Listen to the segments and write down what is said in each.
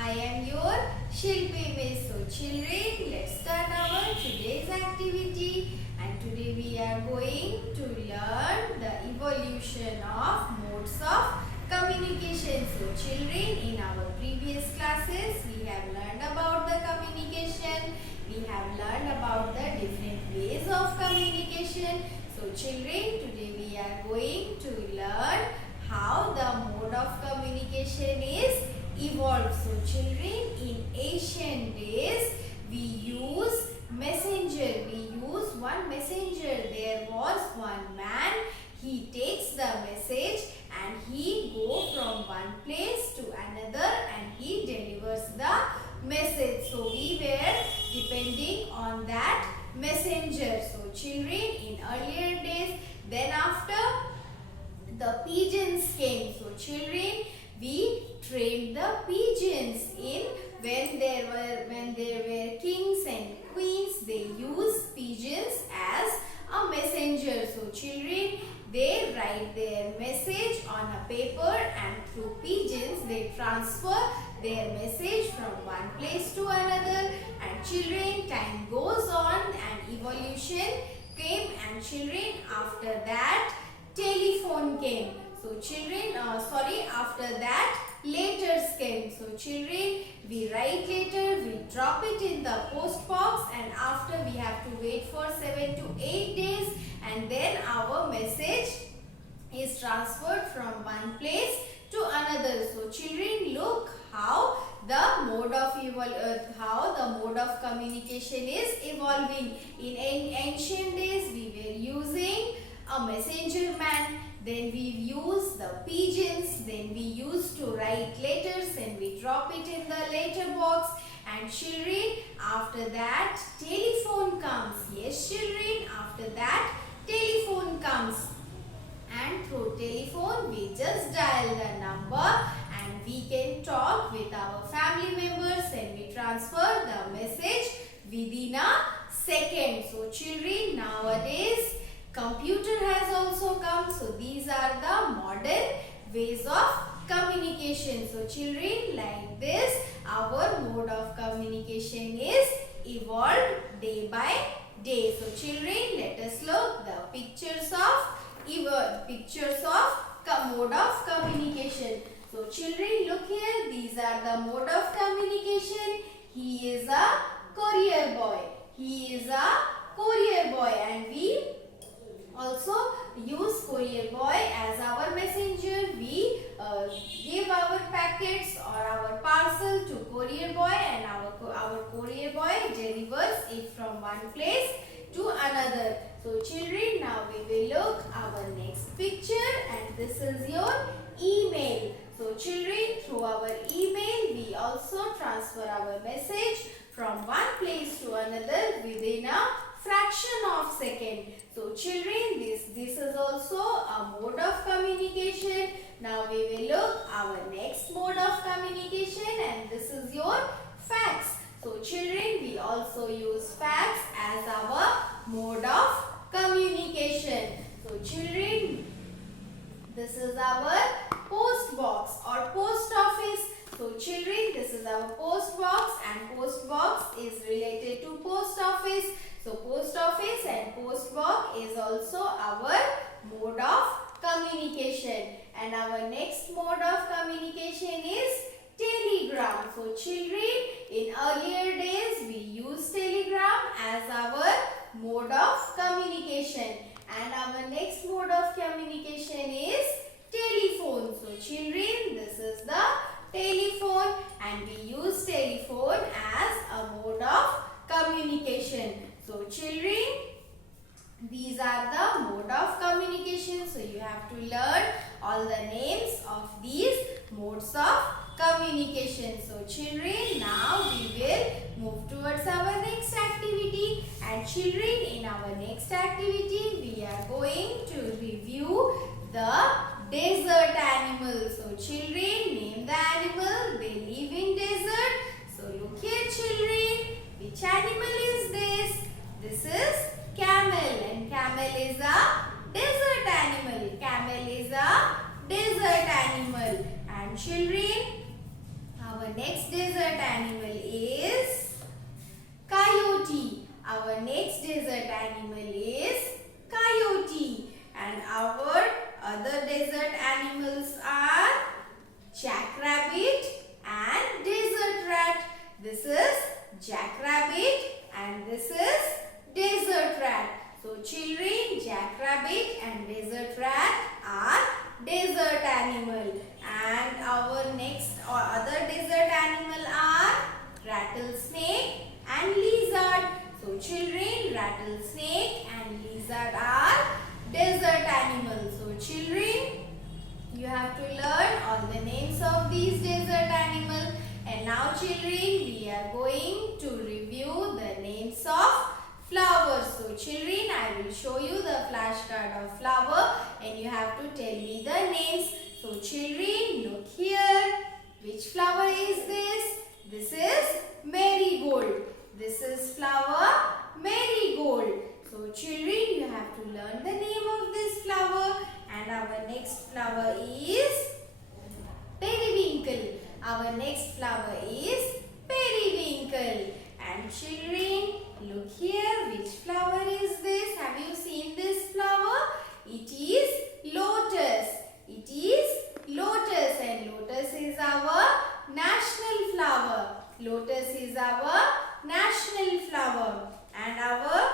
I am your Shilpi Miss. So children, let's start our today's activity. And today we are going to learn the evolution of modes of communication. So children, in our previous classes, we have learned about the communication. We have learned about the different ways of communication. So children, today we are going to learn how the mode of communication is evolved. So children, in ancient days we use messenger. We use one messenger. There was one man. He takes the message and he go from one place to another and he delivers the message. So we were depending on that messenger. So children, in earlier days, then after the pigeons came. So children, we trained the pigeons in when there were kings and queens, they used pigeons as a messenger. So children, they write their message on a paper and through pigeons they transfer their message from one place to another. And children, time goes on and evolution came, and children, after that telephone came. So children, after that letters came. So children, we write letter, we drop it in the post box, and after we have to wait for 7 to 8 days, and then our message is transferred from one place to another. So children, look how the mode of communication is evolving. In ancient days, we were using a messenger man. Then we use the pigeons. Then we used to write letters and we drop it in the letter box. And children, after that telephone comes. Yes children, after that telephone comes. And through telephone we just dial the number and we can talk with our family members and we transfer the message within a second. So children, nowadays computer has also come. So these are the modern ways of communication. So children, like this our mode of communication is evolved day by day. So children, let us look the pictures of mode of communication. So children, look here, these are the mode of communication. He is a courier boy. He is a courier boy, and we also use courier boy as our messenger. We give our packets or our parcel to courier boy, and our courier boy delivers it from one place to another. So children, now we will look our next picture, and this is your email. So children, through our email we also transfer our message from one place to another within a fraction of second. So children, this is also a mode of communication. Now we will look our next mode of communication, and this is your fax. So children, we also use fax as our mode of communication. So children, this is our post box or post office. So children, this is our post box, and post box is related to post office. So post office and post box is also our mode of communication. And our next mode of communication is telegram. So children, in earlier days we used telegram as our mode of communication. And our next mode of communication is telephone. So children, this is the telephone, and we use telephone as a mode of communication. So children, these are the mode of communication. So you have to learn all the names of these modes of communication. So children, now we will move towards our next activity. And children, in our next activity we are going to review the desert animals. So children, name the animal. They live in desert. So look here children, which animal is this? This is camel, and camel is a desert animal. Camel is a desert animal. And children, Our next desert animal is coyote. Our next desert animal is coyote. And our other desert animals are jackrabbit and desert rat. This is jackrabbit and this is desert rat. So children, jackrabbit and desert rat are desert animal. And our next or other desert animal are rattlesnake and lizard. So children, rattlesnake and lizard are desert animals. So children, you have to learn all the names of these desert animals. And now children, we are going to review the names of flowers. So children, I will show you the flashcard of flower and you have to tell me the names. So children, look here. Which flower is this? This is marigold. This is flower marigold. So children, you have to learn the name of this flower. And our next flower is periwinkle. Our next flower is periwinkle. And children, look here. Which flower is this? Have you seen this flower? It is lotus. It is lotus and lotus is our national flower. Lotus is our national flower. And our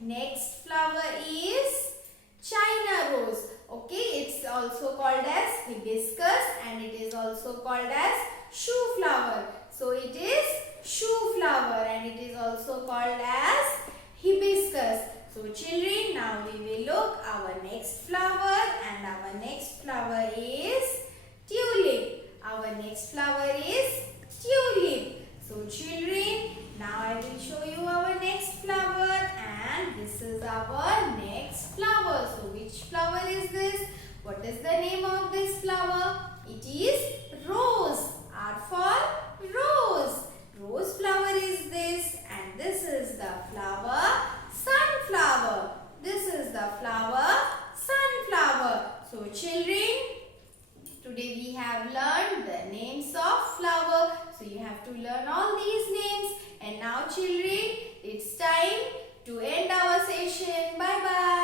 next flower is China rose. Okay, it's also called as hibiscus and it is also called as shoe flower. So it is shoe flower and it is also called as hibiscus. So children, now we will look our next flower and our next flower is tulip. Our next flower is tulip. So children, now I will show you our next flower and this is our next flower. So which flower is this? What is the name of this flower? It is rose. R for rose. Rose flower is this and this is the flower sunflower. This is the flower sunflower. So children, today we have learned the names of flower. So you have to learn all these names. And now children, it's time to end our session. Bye bye.